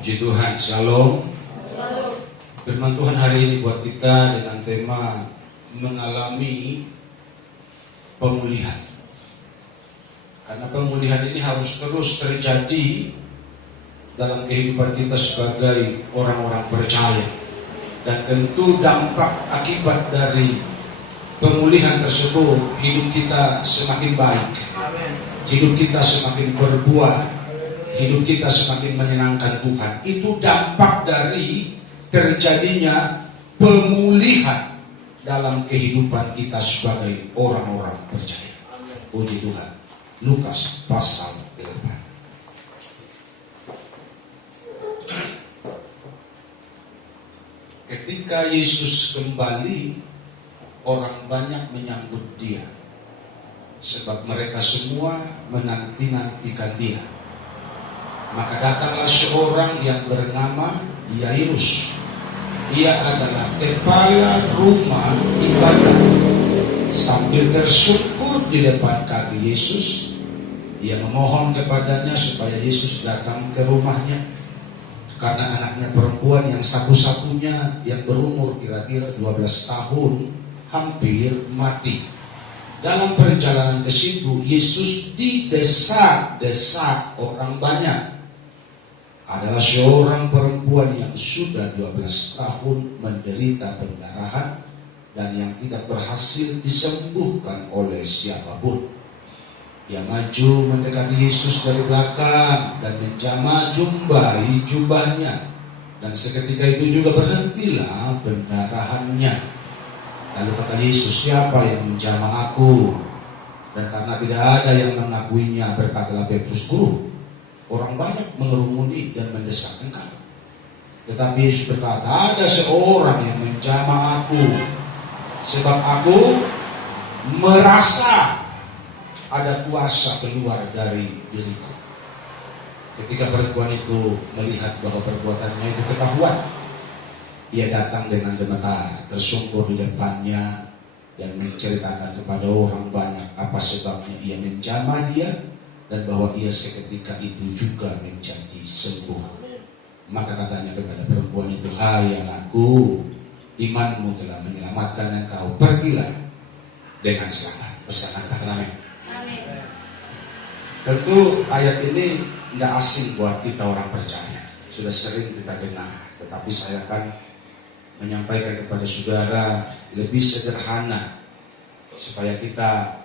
Puji Tuhan, Shalom. Firman Tuhan hari ini buat kita dengan tema mengalami pemulihan. Karena pemulihan ini harus terus terjadi dalam kehidupan kita sebagai orang-orang percaya. Dan tentu dampak akibat dari pemulihan tersebut, hidup kita semakin baik, hidup kita semakin berbuah, hidup kita semakin menyenangkan Tuhan. Itu dampak dari terjadinya pemulihan dalam kehidupan kita sebagai orang-orang percaya. Puji Tuhan. Lukas pasal 8. Ketika Yesus kembali, orang banyak menyambut dia, sebab mereka semua menanti-nantikan dia. Maka datanglah seorang yang bernama Yairus. Ia adalah kepala rumah ibadah. Sambil tersungkur di depan kaki Yesus, ia memohon kepadanya supaya Yesus datang ke rumahnya. Karena anaknya perempuan yang satu-satunya yang berumur kira-kira 12 tahun hampir mati. Dalam perjalanan ke situ, Yesus didesak-desak orang banyak. Adalah seorang perempuan yang sudah 12 tahun menderita pendarahan dan yang tidak berhasil disembuhkan oleh siapapun. Ia maju mendekati Yesus dari belakang dan menjamah jubahnya. Dan seketika itu juga berhentilah pendarahannya. Lalu kata Yesus, siapa yang menjamah aku? Dan karena tidak ada yang mengakuinya, berkatalah Petrus, Guru, orang banyak mengerumuni dan mendesak engkau. Tetapi Yesus berkata, ada seorang yang menjamah aku, sebab aku merasa ada kuasa keluar dari diriku. Ketika perempuan itu melihat bahwa perbuatannya itu ketahuan, ia datang dengan gemetar, tersungkur di depannya dan menceritakan kepada orang banyak apa sebabnya ia menjamah dia dan bahwa ia seketika itu juga menjadi sembuh. Maka katanya kepada perempuan itu, hai anakku, imanmu telah menyelamatkan engkau, pergilah dengan selamat. Bersama katakan amin. Tentu ayat ini tidak asing buat kita orang percaya, sudah sering kita dengar. Tetapi saya akan menyampaikan kepada saudara lebih sederhana supaya kita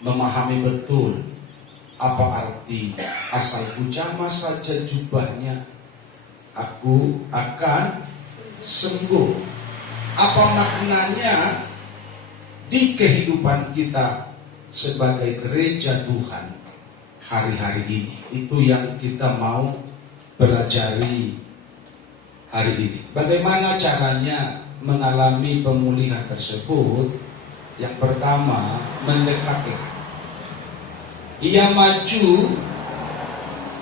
memahami betul apa arti asal ku jamah saja jubahnya aku akan sembuh. Apa maknanya di kehidupan kita sebagai gereja Tuhan hari-hari ini? Itu yang kita mau pelajari hari ini. Bagaimana caranya mengalami pemulihan tersebut? Yang pertama, mendekatlah. Ia maju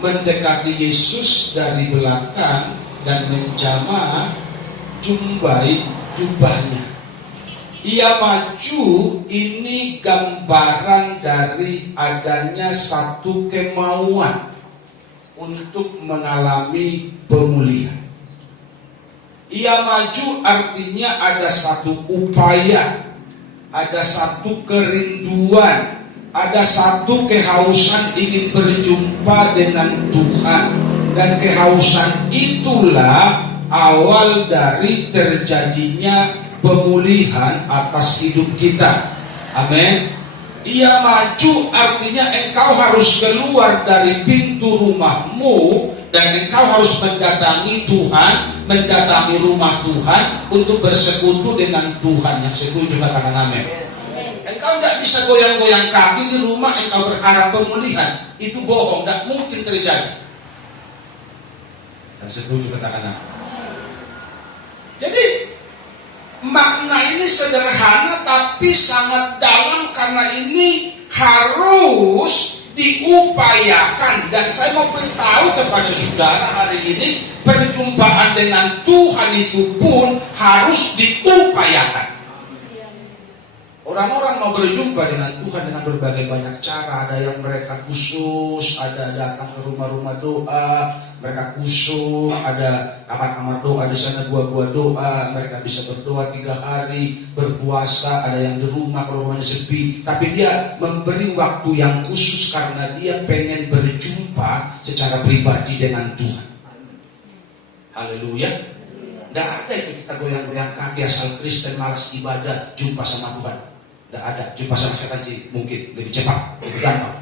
mendekati Yesus dari belakang dan menjamah jubahnya. Ia maju, ini gambaran dari adanya satu kemauan untuk mengalami pemulihan. Ia maju artinya ada satu upaya, ada satu kerinduan, ada satu kehausan ingin berjumpa dengan Tuhan. Dan kehausan itulah awal dari terjadinya pemulihan atas hidup kita. Amin. Ia maju artinya engkau harus keluar dari pintu rumahmu dan engkau harus mendatangi Tuhan, mendatangi rumah Tuhan untuk bersekutu dengan Tuhan. Yang setuju katakan amin. Engkau tidak bisa goyang-goyang kaki di rumah engkau berharap pemulihan. Itu bohong, tidak mungkin terjadi. Dan setuju katakan amin. Jadi makna ini sederhana tapi sangat dalam, karena ini harus diupayakan. Dan saya mau beritahu kepada saudara hari ini, perjumpaan dengan Tuhan itu pun harus diupayakan. Orang-orang mau berjumpa dengan Tuhan dengan berbagai banyak cara. Ada yang mereka khusus, ada datang ke rumah-rumah doa, mereka khusus, ada kamar-kamar doa di sana, gua-gua doa. Mereka bisa berdoa 3 hari, berpuasa. Ada yang di rumah kalau rumahnya sepi, tapi dia memberi waktu yang khusus karena dia pengen berjumpa secara pribadi dengan Tuhan. Haleluya. Tidak ada itu kita goyang-goyang kaki asal Kristen malas ibadah, jumpa sama Tuhan. Tidak ada. Jumpa sama setan sih mungkin lebih cepat, lebih gampang,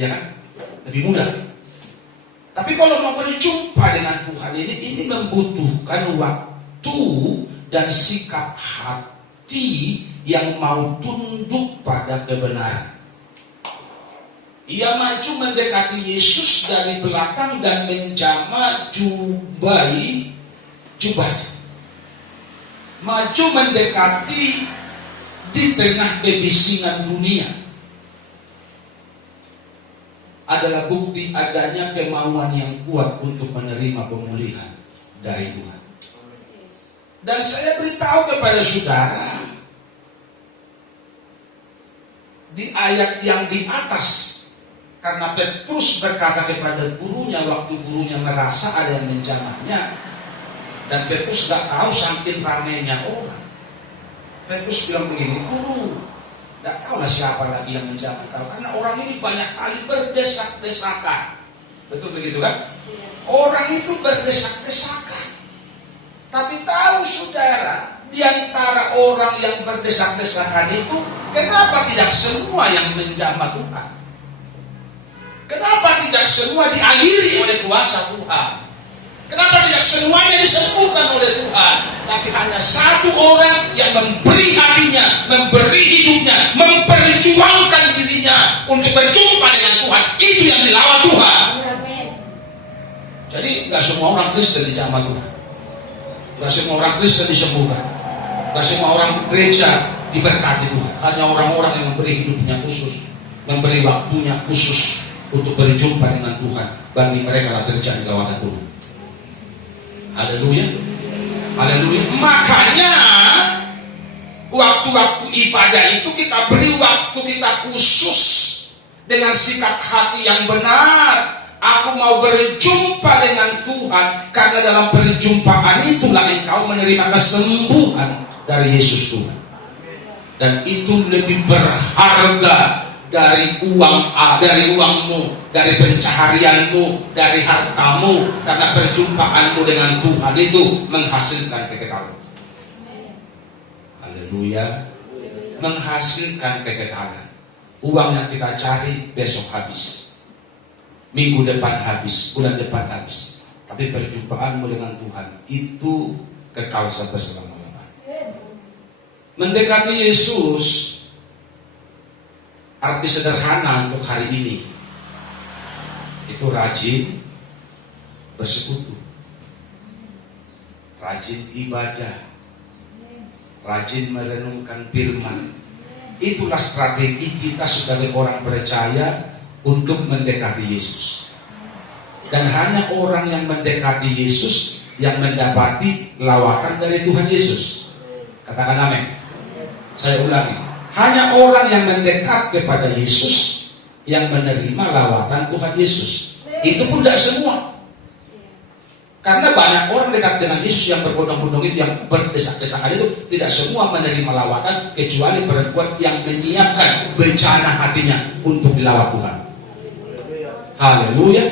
ya kan? Lebih mudah. Tapi kalau mau berjumpa dengan Tuhan ini membutuhkan waktu dan sikap hati yang mau tunduk pada kebenaran. Ia maju mendekati Yesus dari belakang dan menjamah jubahnya. Maju mendekati di tengah kebisingan dunia adalah bukti adanya kemauan yang kuat untuk menerima pemulihan dari Tuhan. Dan saya beritahu kepada saudara, di ayat yang di atas, karena Petrus berkata kepada gurunya waktu gurunya merasa ada yang menjamahnya, dan Petrus gak tahu saking ramainya orang. Petrus bilang begini, guru, gak tahu lah siapa lagi yang menjamah, karena orang ini banyak kali berdesak-desakan. Betul begitu kan? Orang itu berdesak-desakan. Tapi tahu saudara, di antara orang yang berdesak-desakan itu, kenapa tidak semua yang menjamah Tuhan? Kenapa tidak semua dialiri oleh kuasa Tuhan? Kenapa tidak semuanya disembuhkan oleh Tuhan? Tapi hanya satu orang yang memberi hatinya, memberi hidupnya, memperjuangkan dirinya untuk berjumpa dengan Tuhan. Itu yang dilawan Tuhan. Jadi gak semua orang Kristen dijamah Tuhan. Gak semua orang Kristen disembuhkan. Gak semua orang gereja diberkati Tuhan. Hanya orang-orang yang memberi hidupnya khusus, memberi waktunya khusus untuk berjumpa dengan Tuhan. Bagi mereka lah terjadi lawatan Tuhan. Haleluya. Haleluya. Makanya waktu-waktu ibadah itu kita beri waktu kita khusus dengan sikap hati yang benar. Aku mau berjumpa dengan Tuhan, karena dalam perjumpaan itulah engkau menerima kesembuhan dari Yesus Tuhan. Dan itu lebih berharga dari uangmu, dari pencaharianmu, dari hartamu, karena perjumpaanmu dengan Tuhan itu menghasilkan kekekalan. Haleluya. Menghasilkan kekekalan. Uang yang kita cari besok habis, minggu depan habis, bulan depan habis. Tapi perjumpaanmu dengan Tuhan itu kekal sampai selama-lamanya. Mendekati Yesus, arti sederhana untuk hari ini itu rajin bersekutu, rajin ibadah, rajin merenungkan firman. Itulah strategi kita sebagai orang percaya untuk mendekati Yesus. Dan hanya orang yang mendekati Yesus yang mendapati lawatan dari Tuhan Yesus. Katakan amin. Saya ulangi, hanya orang yang mendekat kepada Yesus yang menerima lawatan Tuhan Yesus. Itu pun tidak semua. Karena banyak orang dekat dengan Yesus yang berbondong-bondong itu, yang berdesak-desakan itu, tidak semua menerima lawatan, kecuali perempuan yang menyiapkan bencana hatinya untuk dilawat Tuhan. Haleluya.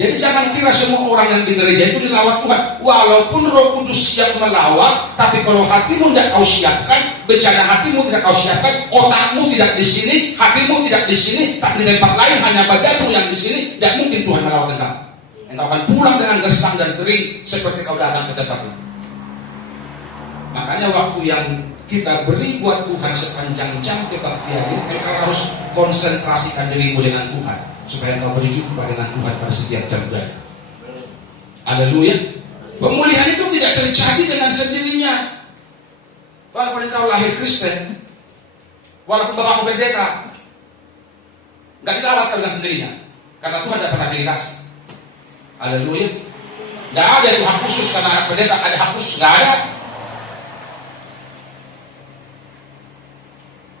Jadi jangan kira semua orang yang di gereja itu dilawat Tuhan. Walaupun Roh Kudus siap melawat, tapi kalau hatimu tidak kau siapkan, bencana hatimu tidak kau siapkan, otakmu tidak di sini, hatimu tidak di sini, tapi di tempat lain hanya badanmu yang di sini, tidak mungkin Tuhan melawat engkau. Engkau akan pulang dengan gersang dan kering seperti kau datang ke tempat itu. Makanya waktu yang kita beri buat Tuhan sepanjang jam kebaktian ini, engkau harus konsentrasikan dirimu dengan Tuhan, supaya engkau berjumpa dengan Tuhan pada setiap jam dari. Haleluya. Pemulihan itu tidak terjadi dengan sendirinya. Walaupun engkau lahir Kristen, walaupun bapakmu pendeta, nggak dilawat dengan sendirinya, karena Tuhan tidak pernah pilih kasih. Haleluya. Nggak ada itu hak khusus karena anak pendeta ada hak khusus, nggak ada.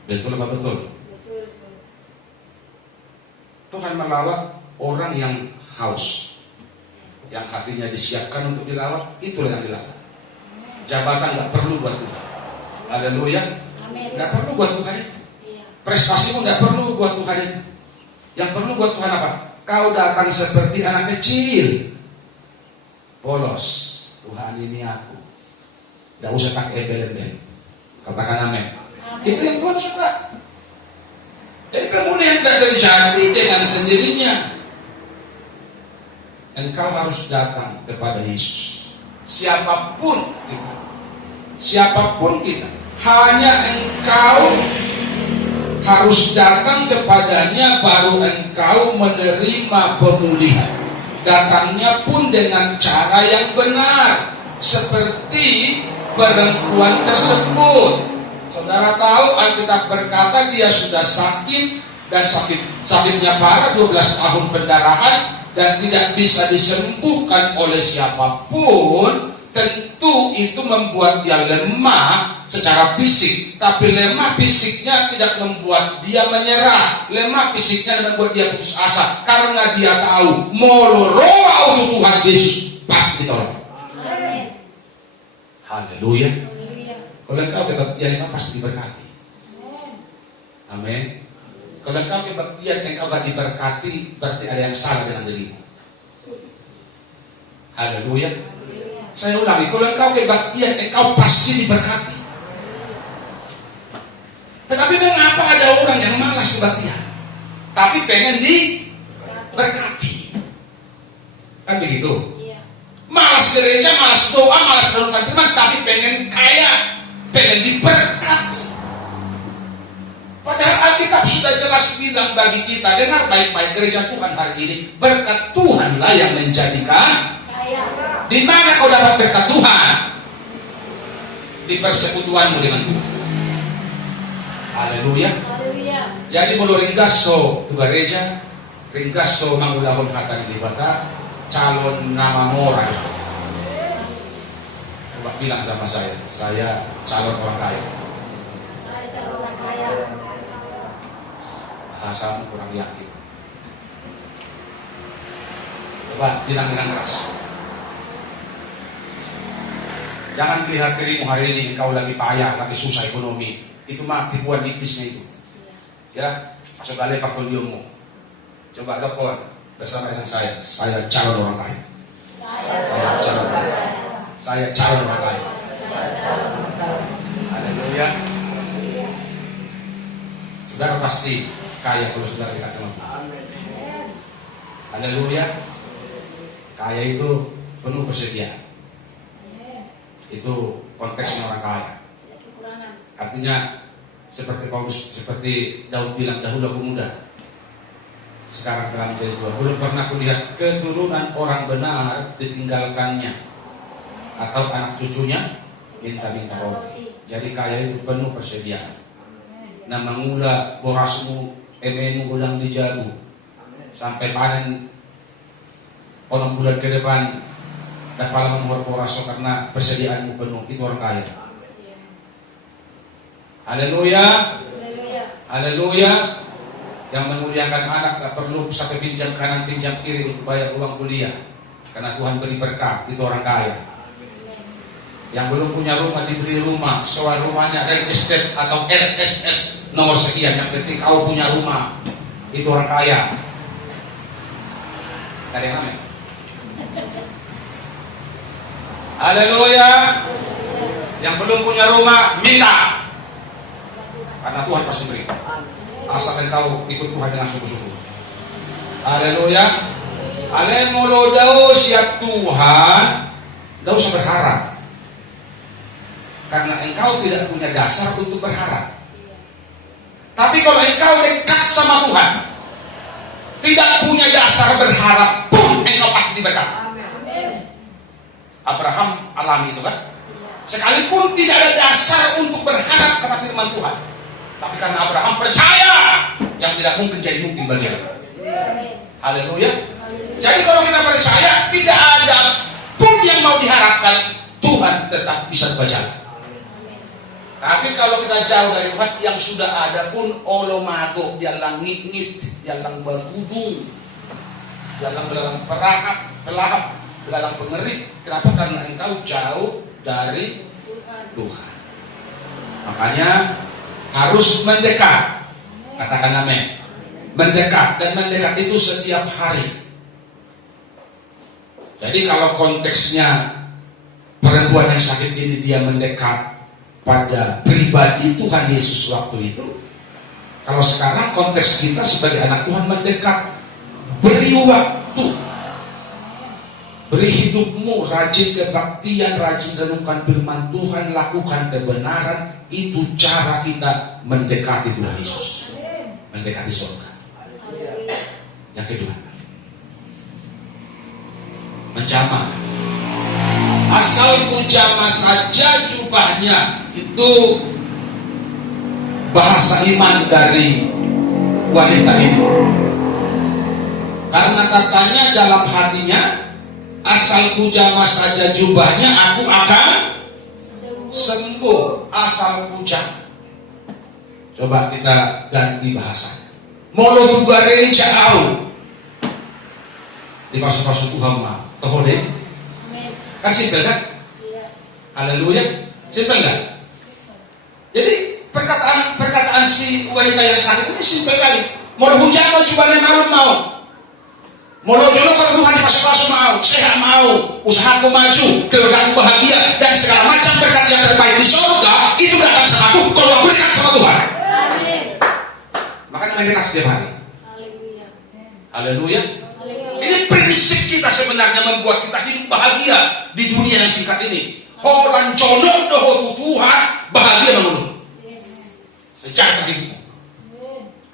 Betul apa betul? Tuhan melawat orang yang haus, yang hatinya disiapkan untuk dilawat, itulah yang dilawat. Jabatan nggak perlu buat Tuhan. Haleluya. Nggak perlu buat Tuhan itu. Prestasimu nggak perlu buat Tuhan itu. Yang perlu buat Tuhan apa? Kau datang seperti anak kecil, polos. Tuhan, ini aku. Nggak usah pakai embel-embel. Katakan amin. Itu yang Tuhan suka. Jadi kemuliaan tidak terjadi dengan sendirinya. Engkau harus datang kepada Yesus. Siapapun kita, siapapun kita, hanya engkau harus datang kepadanya, baru engkau menerima pemulihan. Datangnya pun dengan cara yang benar, seperti perempuan tersebut. Saudara tahu, Alkitab berkata dia sudah sakit, dan sakitnya parah, 12 tahun pendarahan, dan tidak bisa disembuhkan oleh siapapun. Tentu itu membuat dia lemah secara fisik, tapi lemah fisiknya tidak membuat dia menyerah. Lemah fisiknya membuat dia putus asa, karena dia tahu moloroa untuk Tuhan Yesus pasti ditolong. Haleluya. Kalau engkau kebaktian, engkau pasti diberkati. Amin. Kalau engkau kebaktian, engkau gak diberkati, berarti ada yang salah dengan dirimu. Haleluya. Saya ulangi, kalau engkau kebaktian, engkau pasti diberkati. Tetapi mengapa ada orang yang malas kebaktian, tapi pengen diberkati? Kan begitu. Malas gereja, malas doa, malas renungan firman, tapi pengen kaya, pengen diberkati. Padahal Alkitab sudah jelas bilang bagi kita, dengar baik-baik gereja Tuhan hari ini, berkat Tuhanlah yang menjadikan kaya. Di mana kau dapat berkat Tuhan? Di persekutuanmu dengan Tuhan. Haleluya. Jadi mulu ringgaso tu gereja, ringgaso mangulahon hatan di bata, calon nama moral. Coba bilang sama saya calon orang kaya. Saya calon orang kaya. Bahasamu kurang yakin. Coba bilang dengan keras. Jangan lihat dirimu hari ini kau lagi payah, lagi susah ekonomi. Itu mah tipuan iblisnya itu. Ya, masuk balik portfoliomu. Coba dokter bersama dengan saya calon orang kaya. Saya calon orang kaya. Haleluya. Saudara pasti kaya kalau saudara dekat sama Tuhan. Haleluya. Kaya itu penuh persediaan. Itu konteksnya orang kaya. Artinya seperti Paulus, seperti Daud bilang, dahulu aku muda, sekarang telah menjadi tua. Belum pernah kulihat keturunan orang benar ditinggalkannya atau anak cucunya minta-minta roti. Jadi kaya itu penuh persediaan. Nah, mengula borasmu, emenu ulang dijabu sampai panen 6 bulan ke depan, dapat mengukur boraso karena persediaanmu penuh. Itu orang kaya. Haleluya. Haleluya. Yang memuliakan anak gak perlu sampai pinjam kanan pinjam kiri untuk bayar uang kuliah, karena Tuhan beri berkat. Itu orang kaya. Yang belum punya rumah diberi rumah, soal rumahnya real estate atau RSS nomor sekian, yang penting kau punya rumah. Itu orang kaya. Ada yang amin? Haleluya. Yang belum punya rumah minta, karena Tuhan pasti beri. Asal engkau ikut Tuhan dengan sungguh-sungguh. Haleluya. Ale molo dao siap Tuhan, dao usah berharap, karena engkau tidak punya dasar untuk berharap. Tapi kalau engkau dekat sama Tuhan, tidak punya dasar berharap pun, engkau pasti diberkati. Abraham alami itu kan. Sekalipun tidak ada dasar untuk berharap, kata firman Tuhan, tapi karena Abraham percaya, yang tidak mungkin jadi mungkin bagi dia. Haleluya. Jadi kalau kita percaya, tidak ada pun yang mau diharapkan, Tuhan tetap bisa berjalan. Tapi kalau kita jauh dari Tuhan, yang sudah ada pun olomago, dia lang ngit-ngit, dia lang bergudung, dia lang belalang pelahap, belalang pengerik. Kenapa? Karena engkau jauh dari Tuhan. Makanya harus mendekat. Katakan amin. Mendekat, dan mendekat itu setiap hari. Jadi kalau konteksnya perempuan yang sakit ini dia mendekat pada pribadi Tuhan Yesus waktu itu. Kalau sekarang konteks kita sebagai anak Tuhan mendekat, beri waktu, beri hidupmu rajin kebaktian, rajin renungkan firman Tuhan, lakukan kebenaran. Itu cara kita mendekati Tuhan Yesus, mendekati surga. Yang kedua, menjamah. Asal ku jamah saja jubahnya, itu bahasa iman dari wanita ini. Karena katanya dalam hatinya, asal ku jamah saja jubahnya, aku akan sembuh. Asal ku jamah. Coba kita ganti bahasa. Molo bugare jauh. Di pasuk-pasuk Tuhan mah, tohode. Kan simpel kan? Iya. Haleluya. Simpel kan? Jadi perkataan si wanita yang sakit ini simpel kali. Mau hujan mau coba malam mau. Mau jodoh kalau Tuhan dipasuk-pasuk mau, sehat mau, usahaku maju, keluargaku bahagia, dan segala macam berkat yang terbaik di surga itu datang sama aku kalau aku dekat sama Tuhan. Amin. Makanya main dekat setiap hari. Haleluya. Haleluya. Ini prinsip kita sebenarnya membuat kita hidup bahagia di dunia yang singkat ini. Holan jodoh doh Tuhan bahagia menurut. Sejahtera hidupmu.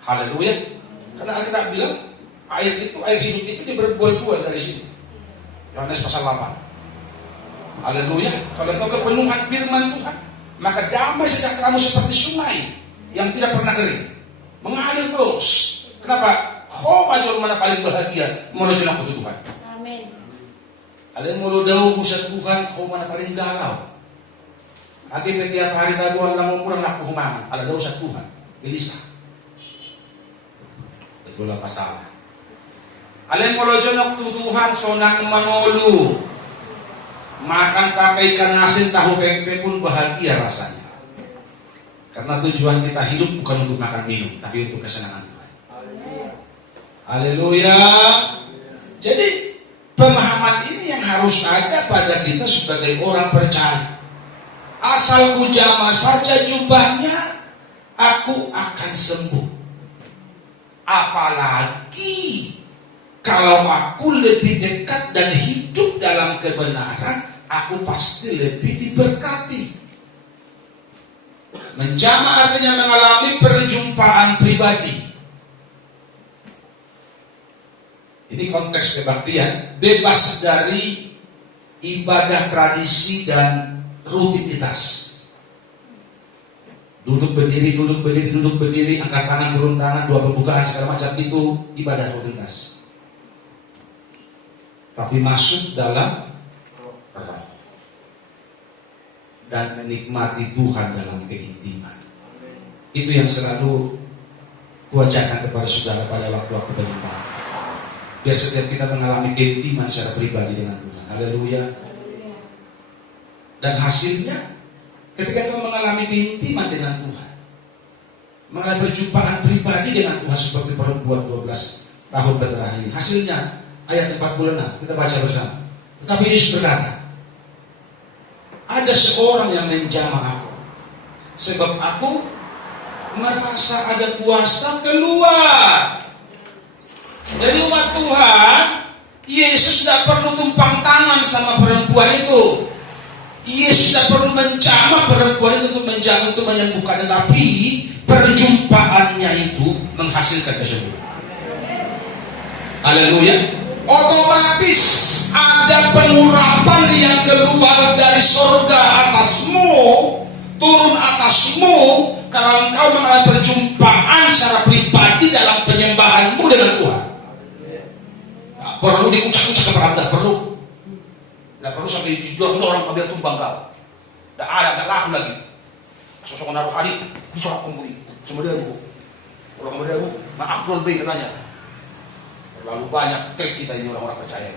Haleluya. Karena Alkitab bilang air hidup itu berbuah-buah dari sini. Yohanes pasal 8. Haleluya. Kalau engkau kepenuhan firman Tuhan, maka damai sejahteramu seperti sungai yang tidak pernah kering, mengalir terus. Kenapa? Kau major mana paling bahagia menuju aku Tuhan. Amin. Alin mulu daw kusat Tuhan, kau mana paling galau. Agi tiap hari tabuan lang murang aku humangan. Ala daw sa Tuhan. Elisa. Betul apa salah? Alin mulu jonok Tuhan sonang manulu. Makan pakai ikan asin tahu tempe pun bahagia rasanya. Karena tujuan kita hidup bukan untuk makan minum, tapi untuk kesenangan Tuhan. Haleluya. Jadi pemahaman ini yang harus ada pada kita sebagai orang percaya. Asal ku jamah saja jubahnya, aku akan sembuh. Apalagi kalau aku lebih dekat dan hidup dalam kebenaran, aku pasti lebih diberkati. Menjamah artinya mengalami perjumpaan pribadi. Ini konteks kebaktian, bebas dari ibadah tradisi dan rutinitas. Duduk berdiri, angkat tangan, turun tangan, dua pembukaan segala macam itu ibadah rutinitas. Tapi masuk dalam roh dan menikmati Tuhan dalam keintiman. Itu yang selalu kuajarkan kepada saudara pada waktu-waktu berlimpah. Biar setiap kita mengalami keintiman secara pribadi dengan Tuhan. Haleluya. Dan hasilnya, ketika kita mengalami keintiman dengan Tuhan, mengalami perjumpaan pribadi dengan Tuhan seperti perempuan 12 tahun terakhir ini. Hasilnya, ayat 46, kita baca bersama. Tetapi Yesus berkata, ada seorang yang menjamah aku, sebab aku merasa ada kuasa keluar. Jadi umat Tuhan, Yesus tidak perlu tumpang tangan sama perempuan itu. Yesus tidak perlu menjamah perempuan itu untuk menjamah, untuk menyembuhkan, tetapi perjumpaannya itu menghasilkan kesembuhan. Haleluya. Otomatis ada pengurapan yang keluar dari surga atasmu, turun atasmu, kalau engkau mengalami perjumpaan secara pribadi dalam penyembahanmu dengan Tuhan. Perlu dikucak-kucak kepada Anda, perlu. Tidak perlu sampai dorong orang ambil tumbang kau. Tidak ada, tidak laku lagi. Sosok rohani, bisa kumpuli. Cuma dia bu, orang dia bu, nah Abdul Bey katanya. Terlalu banyak trik kita ini orang-orang percaya.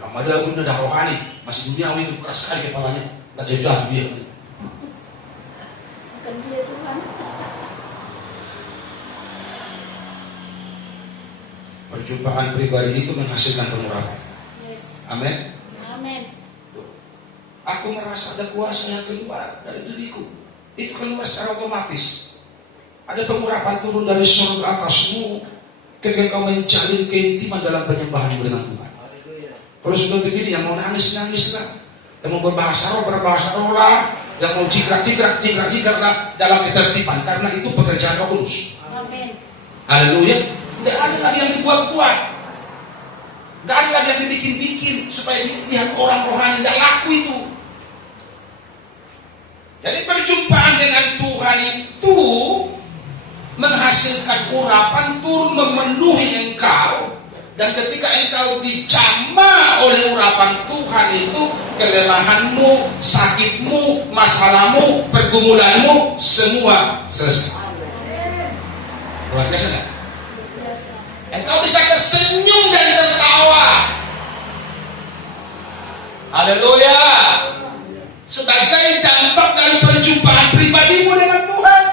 Orang Madagun udah rohani, masih duniawi itu keras sekali kepalanya, tak jauh dia. Bukan dia Tuhan. Perjumpaan pribadi itu menghasilkan pengurapan. Yes. Amin. Amin. Aku merasa ada kuasa yang keluar dari diriku. Itu keluar secara otomatis. Ada pengurapan turun dari surga atasmu ketika kau menjalin keintiman dalam penyembahanmu dengan Tuhan. Kalau sudah begini, yang mau nangis-nangislah, yang mau berbahasa roh lah, yang mau jikrak lah dalam ketertiban, karena itu pekerjaan Roh Kudus. Amin. Haleluya. Tidak ada lagi yang dibuat-buat, tidak ada lagi yang dibikin-bikin supaya dilihat orang rohani. Tidak laku itu. Jadi perjumpaan dengan Tuhan itu menghasilkan urapan turun memenuhi engkau, dan ketika engkau dijamah oleh urapan Tuhan itu, kelemahanmu, sakitmu, masalahmu, pergumulanmu semua selesai. Luar biasa kan? Engkau bisa tersenyum dan tertawa. Haleluya. Sebagai dampak dari perjumpaan pribadimu dengan Tuhan.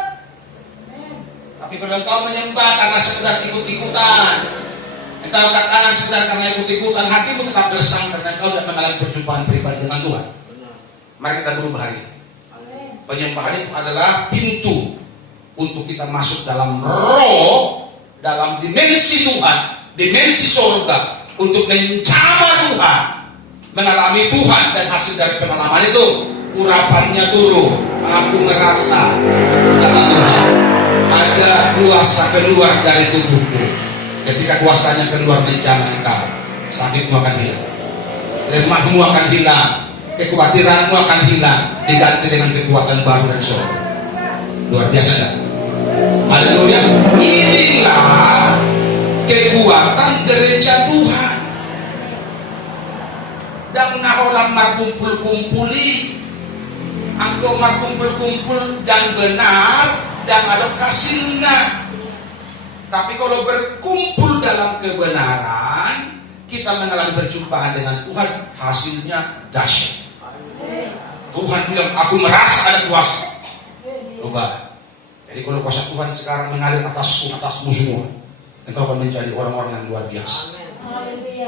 Tapi kalau engkau menyembah karena sekedar ikut-ikutan, engkau katakan sekedar karena ikut-ikutan, hatimu tetap gersang karena engkau tidak mengalami perjumpaan pribadi dengan Tuhan. Mari kita berubah hari ini. Penyembahan itu adalah pintu untuk kita masuk dalam roh, dalam dimensi Tuhan, dimensi surga, untuk menjamah Tuhan, mengalami Tuhan, dan hasil dari pengalaman itu urapannya turun. Aku merasa kata Tuhan, ada kuasa keluar dari tubuhku. Ketika kuasanya keluar menjamah engkau, sakitmu akan hilang, lemahmu akan hilang, kekhawatiranmu akan hilang, diganti dengan kekuatan baru dari surga. Luar biasa kan? Haleluya. Inilah kekuatan gereja Tuhan. Dan naholam markumpul-kumpuli, angkau markumpul-kumpul dan benar dan ada hasilnya. Tapi kalau berkumpul dalam kebenaran, kita mengalami perjumpaan dengan Tuhan, hasilnya dahsyat. Tuhan bilang, aku merasa ada kuasa. Coba. Jadi kalau kuasa Tuhan sekarang mengalir atasmu semua, engkau akan menjadi orang-orang yang luar biasa.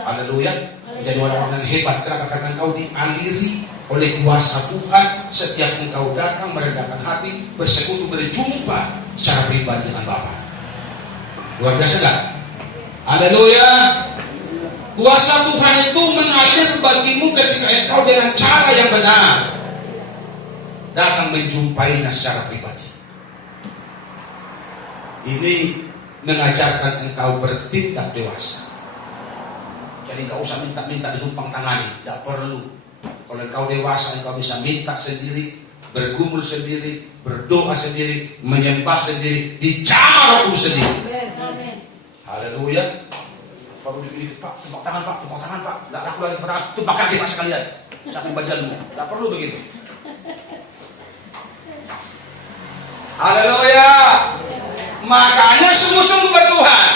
Haleluya. Menjadi orang-orang yang hebat. Kenapa? Karena engkau dialiri oleh kuasa Tuhan. Setiap engkau datang merendahkan hati, bersekutu, berjumpa secara pribadi dengan Bapa. Luar biasa kan? Haleluya. Kuasa Tuhan itu mengalir bagimu ketika engkau dengan cara yang benar datang menjumpainya secara pribadi. Ini mengajarkan engkau bertindak dewasa. Jadi engkau usah minta-minta ditumpang tangani, tidak perlu. Kalau engkau dewasa, engkau bisa minta sendiri, bergumul sendiri, berdoa sendiri, menyembah sendiri, dijamah Roh Kudus sendiri. Haleluya. Baru dikit, Pak, tumpang tangan Pak, tidak laku lagi perang, tumpang kaki Pak sekalian, saking badanmu, tidak perlu begitu. Haleluya. Makanya sungguh-sungguh bertuhan,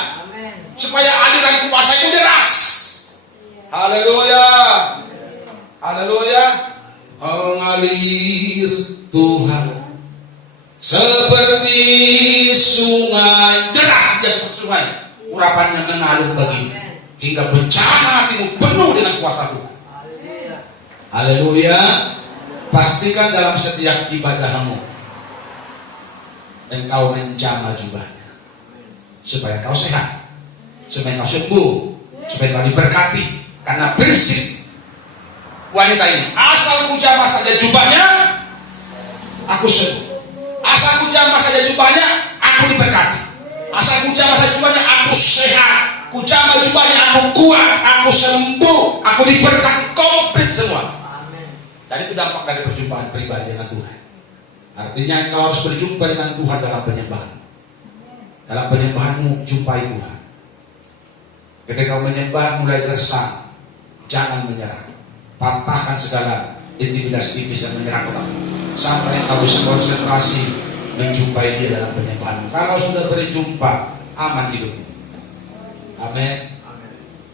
supaya aliran kuasa itu deras. Haleluya. Haleluya. Mengalir Tuhan seperti sungai, deras dia seperti sungai, urapannya mengalir bagimu hingga bencana hatimu penuh dengan kuasa Tuhan. Haleluya. Pastikan dalam setiap ibadahmu engkau menjamah jubahnya, supaya engkau sehat, supaya engkau sembuh, supaya engkau diberkati. Karena prinsip wanita ini, asal ku jamah saja jubahnya, aku sembuh. Asal ku jamah saja jubahnya, aku diberkati. Asal ku jamah saja jubahnya, aku sehat. Ku jamah jubahnya, aku kuat, aku sembuh, aku diberkati, komplit semua. Dan itu dampak dari perjumpaan pribadi dengan Tuhan. Artinya engkau harus berjumpa dengan Tuhan dalam penyembahan. Dalam penyembahanmu, jumpai Tuhan. Ketika kau menyembah, mulai gersang, jangan menyerah. Patahkan segala intimidas tipis dan menyerang otak. Sampai engkau bisa konsentrasi menjumpai dia dalam penyembahanmu. Kalau sudah berjumpa, aman hidupmu. Amin.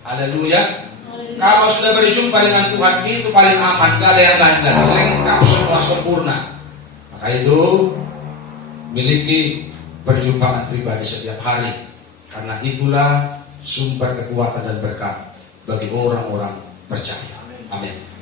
Haleluya. Kalau sudah berjumpa dengan Tuhan, itu paling aman, gak ada yang lain lagi, lengkap semua, sempurna. Maka itu miliki perjumpaan pribadi setiap hari, karena itulah sumber kekuatan dan berkat bagi orang-orang percaya. Amin.